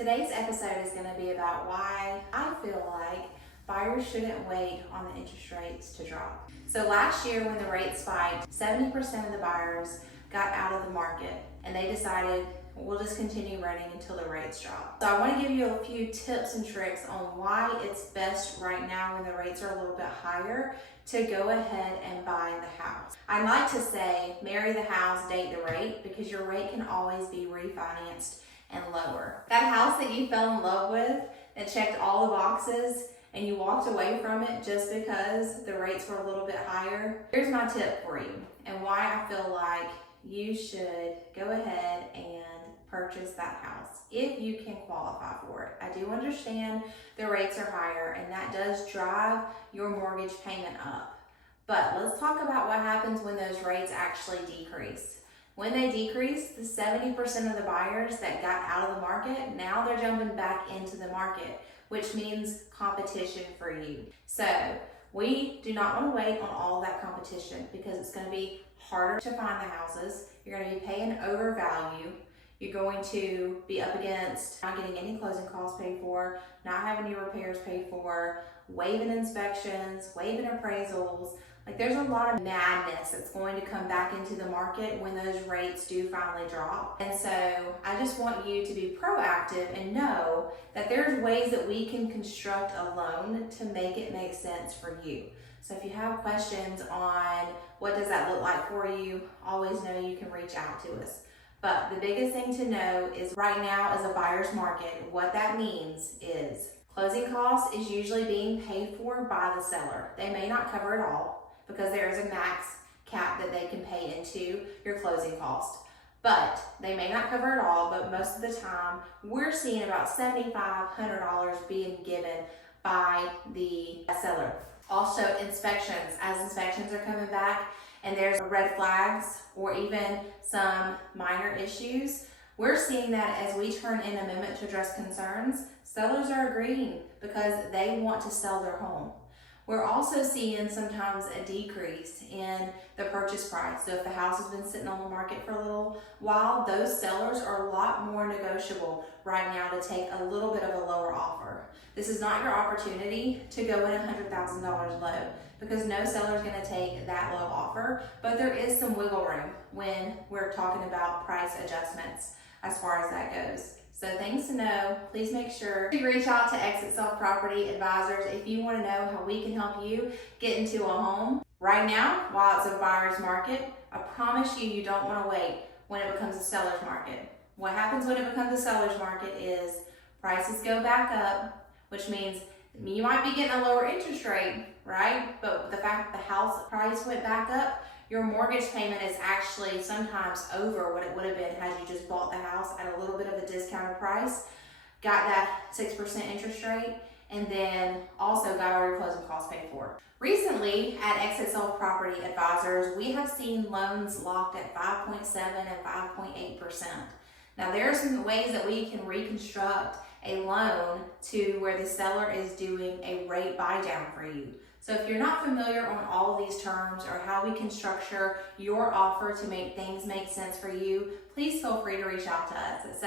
Today's episode is going to be about why I feel like buyers shouldn't wait on the interest rates to drop. So last year when the rates spiked, 70% of the buyers got out of the market and they decided we'll just continue renting until the rates drop. So I want to give you a few tips and tricks on why it's best right now when the rates are a little bit higher to go ahead and buy the house. I like to say marry the house, date the rate, because your rate can always be refinanced and lower. That house that you fell in love with and checked all the boxes and you walked away from it just because the rates were a little bit higher, here's my tip for you and why I feel like you should go ahead and purchase that house if you can qualify for it. I do understand the rates are higher and that does drive your mortgage payment up. But let's talk about what happens when those rates actually decrease. When they decrease, the 70% of the buyers that got out of the market, now they're jumping back into the market, which means competition for you. So we do not want to wait on all that competition because it's going to be harder to find the houses. You're going to be paying over value. You're going to be up against not getting any closing costs paid for, not having your repairs paid for, waiving inspections, waiving appraisals. Like there's a lot of madness that's going to come back into the market when those rates do finally drop. And so I just want you to be proactive and know that there's ways that we can construct a loan to make it make sense for you. So if you have questions on what does that look like for you, always know you can reach out to us. But the biggest thing to know is right now is a buyer's market. What that means is closing costs is usually being paid for by the seller. They may not cover it all because there is a max cap that they can pay into your closing cost. But they may not cover it all, but most of the time we're seeing about $7,500 being given by the seller. Also inspections, as inspections are coming back and there's red flags or even some minor issues, we're seeing that as we turn in amendment to address concerns, sellers are agreeing because they want to sell their home. We're also seeing sometimes a decrease in the purchase price. So if the house has been sitting on the market for a little while, those sellers are a lot more negotiable right now to take a little bit of a lower offer. This is not your opportunity to go in $100,000 low because no seller is going to take that low offer, but there is some wiggle room when we're talking about price adjustments as far as that goes. So things to know, please make sure to reach out to Exit Self Property Advisors if you want to know how we can help you get into a home. Right now, while it's a buyer's market, I promise you, you don't want to wait when it becomes a seller's market. What happens when it becomes a seller's market is prices go back up, which means you might be getting a lower interest rate, right? But the fact that the house price went back up, your mortgage payment is actually sometimes over what it would have been had you just bought the house at a little bit of a discounted price, got that 6% interest rate, and then also got all your closing costs paid for. Recently at Exit Self Property Advisors, we have seen loans locked at 5.7 and 5.8%. Now there are some ways that we can reconstruct a loan to where the seller is doing a rate buy down for you. So if you're not familiar on all of these terms or how we can structure your offer to make things make sense for you, please feel free to reach out to us at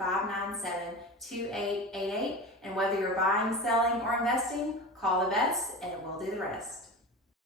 770-597-2888. And whether you're buying, selling, or investing, call the best and we'll do the rest.